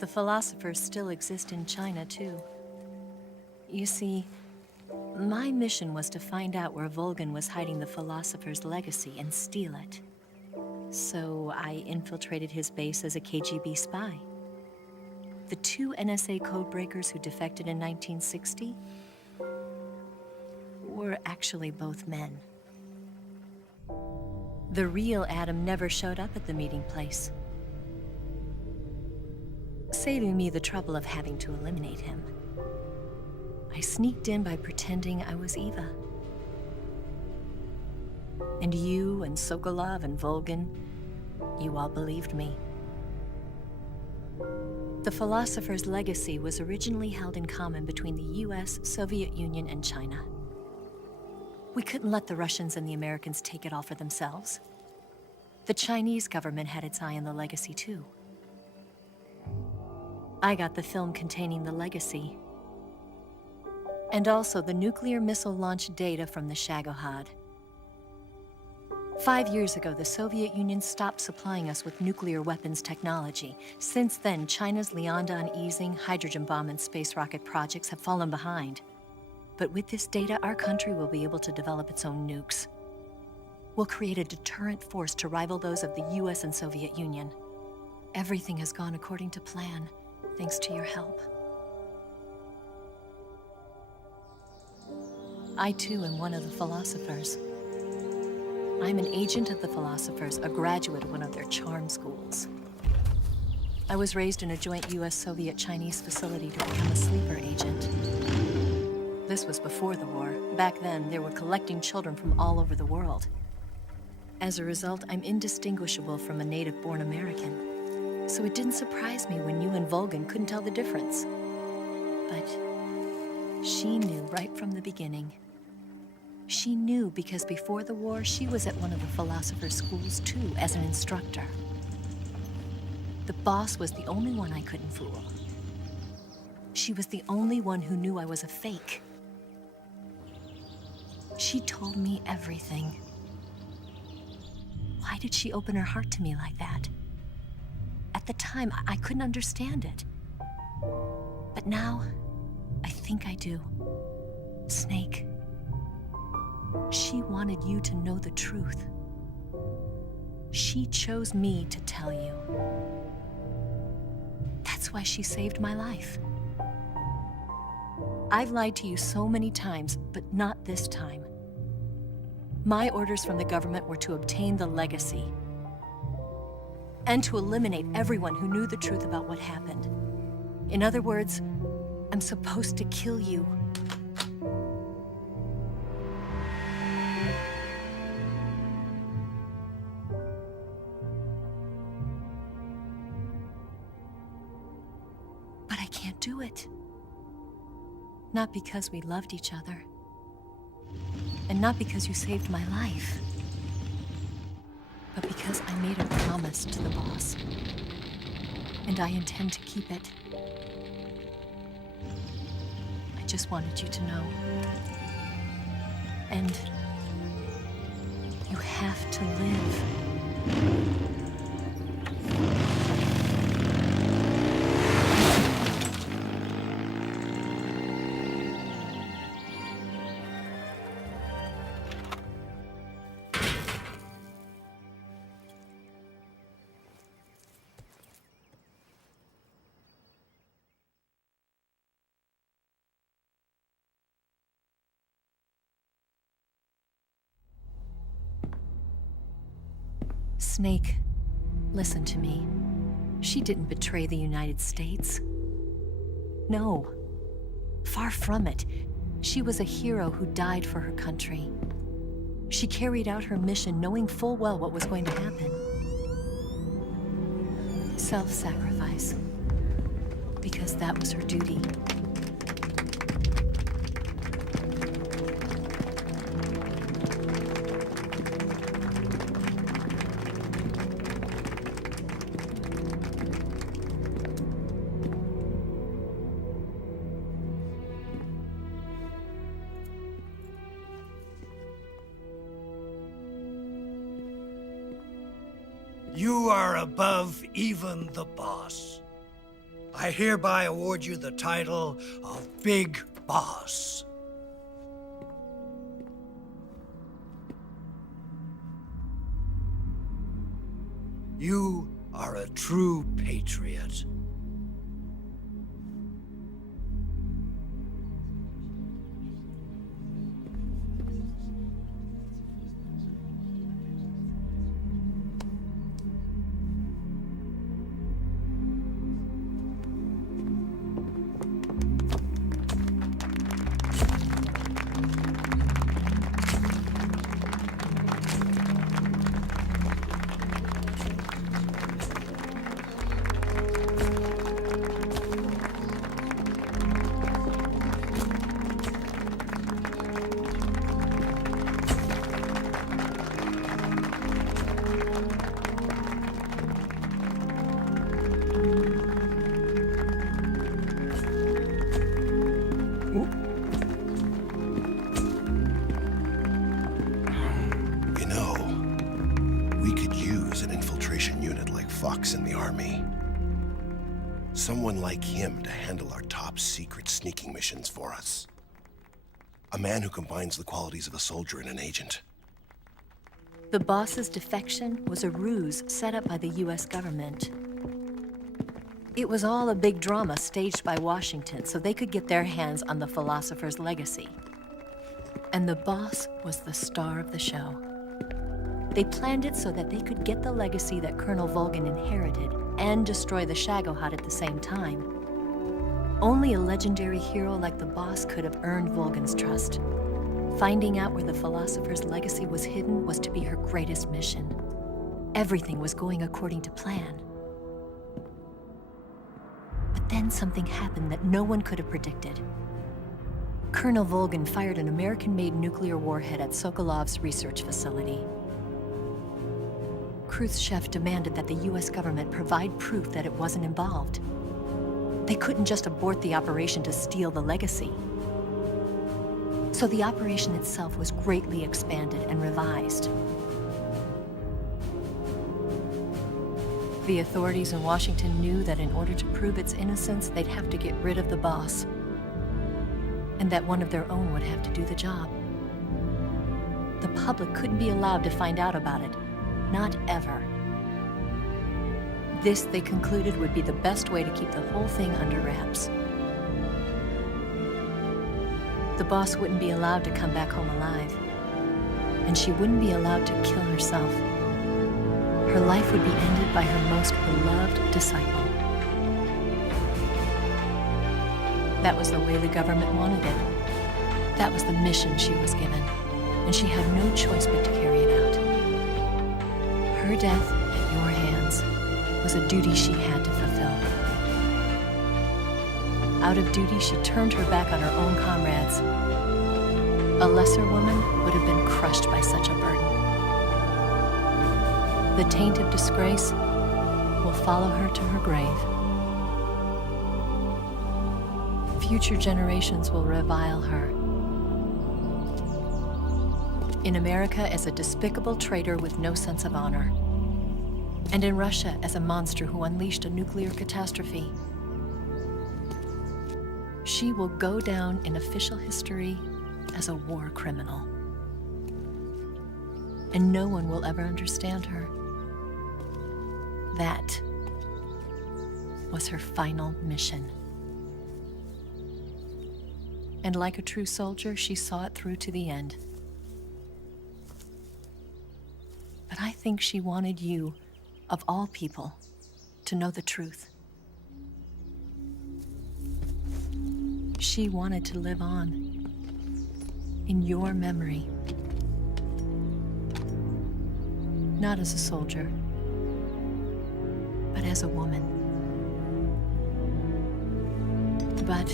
The philosophers still exist in China, too. You see, my mission was to find out where Volgan was hiding the philosopher's legacy and steal it. So I infiltrated his base as a KGB spy. The two NSA codebreakers who defected in 1960 were actually both men. The real Adam never showed up at the meeting place, saving me the trouble of having to eliminate him. I sneaked in by pretending I was Eva. And you and Sokolov and Volgan, you all believed me. The philosopher's legacy was originally held in common between the US, Soviet Union, and China. We couldn't let the Russians and the Americans take it all for themselves. The Chinese government had its eye on the legacy, too. I got the film containing the legacy, and also the nuclear missile launch data from the Shagohod. 5 years ago, the Soviet Union stopped supplying us with nuclear weapons technology. Since then, China's Liaodong easing, hydrogen bomb, and space rocket projects have fallen behind. But with this data, our country will be able to develop its own nukes. We'll create a deterrent force to rival those of the US and Soviet Union. Everything has gone according to plan, thanks to your help. I too am one of the philosophers. I'm an agent of the philosophers, a graduate of one of their charm schools. I was raised in a joint US-Soviet-Chinese facility to become a sleeper agent. This was before the war. Back then, they were collecting children from all over the world. As a result, I'm indistinguishable from a native-born American. So it didn't surprise me when you and Volgan couldn't tell the difference. But she knew right from the beginning. She knew because before the war, she was at one of the philosopher's schools too, as an instructor. The boss was the only one I couldn't fool. She was the only one who knew I was a fake. She told me everything. Why did she open her heart to me like that? At the time, I couldn't understand it. But now, I think I do. Snake. She wanted you to know the truth. She chose me to tell you. That's why she saved my life. I've lied to you so many times, but not this time. My orders from the government were to obtain the legacy and to eliminate everyone who knew the truth about what happened. In other words, I'm supposed to kill you. But I can't do it. Not because we loved each other. And not because you saved my life. But because I made a promise to the boss. And I intend to keep it. I just wanted you to know. And you have to live. Snake, listen to me. She didn't betray the United States. No, far from it. She was a hero who died for her country. She carried out her mission knowing full well what was going to happen. Self-sacrifice. Because that was her duty. You are above even the boss. I hereby award you the title of Big Boss. You are a true patriot. In the army. Someone like him to handle our top secret sneaking missions for us. A man who combines the qualities of a soldier and an agent. The boss's defection was a ruse set up by the US government. It was all a big drama staged by Washington so they could get their hands on the philosopher's legacy. And the boss was the star of the show. They planned it so that they could get the legacy that Colonel Volgin inherited and destroy the Shagohod at the same time. Only a legendary hero like the boss could have earned Volgin's trust. Finding out where the philosopher's legacy was hidden was to be her greatest mission. Everything was going according to plan. But then something happened that no one could have predicted. Colonel Volgin fired an American-made nuclear warhead at Sokolov's research facility. Khrushchev demanded that the US government provide proof that it wasn't involved. They couldn't just abort the operation to steal the legacy. So the operation itself was greatly expanded and revised. The authorities in Washington knew that in order to prove its innocence, they'd have to get rid of the boss, and that one of their own would have to do the job. The public couldn't be allowed to find out about it. Not ever. This, they concluded, would be the best way to keep the whole thing under wraps. The boss wouldn't be allowed to come back home alive, and she wouldn't be allowed to kill herself. Her life would be ended by her most beloved disciple. That was the way the government wanted it. That was the mission she was given, and she had no choice but to carry it out. Her death at your hands was a duty she had to fulfill. Out of duty, she turned her back on her own comrades. A lesser woman would have been crushed by such a burden. The taint of disgrace will follow her to her grave. Future generations will revile her. In America as a despicable traitor with no sense of honor. And in Russia as a monster who unleashed a nuclear catastrophe. She will go down in official history as a war criminal. And no one will ever understand her. That was her final mission. And like a true soldier, she saw it through to the end. But I think she wanted you, of all people, to know the truth. She wanted to live on in your memory. Not as a soldier, but as a woman. But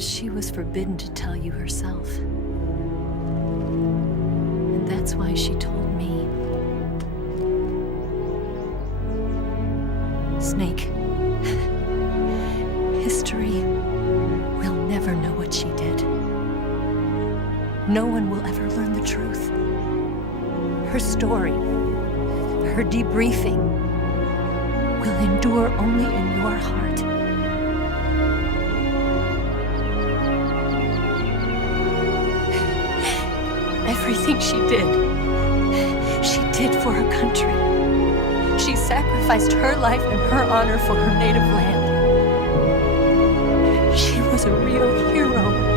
she was forbidden to tell you herself. And that's why she told me. Snake, history will never know what she did. No one will ever learn the truth. Her story, her debriefing, will endure only in your heart. Everything she did for her country. She sacrificed her life and her honor for her native land. She was a real hero.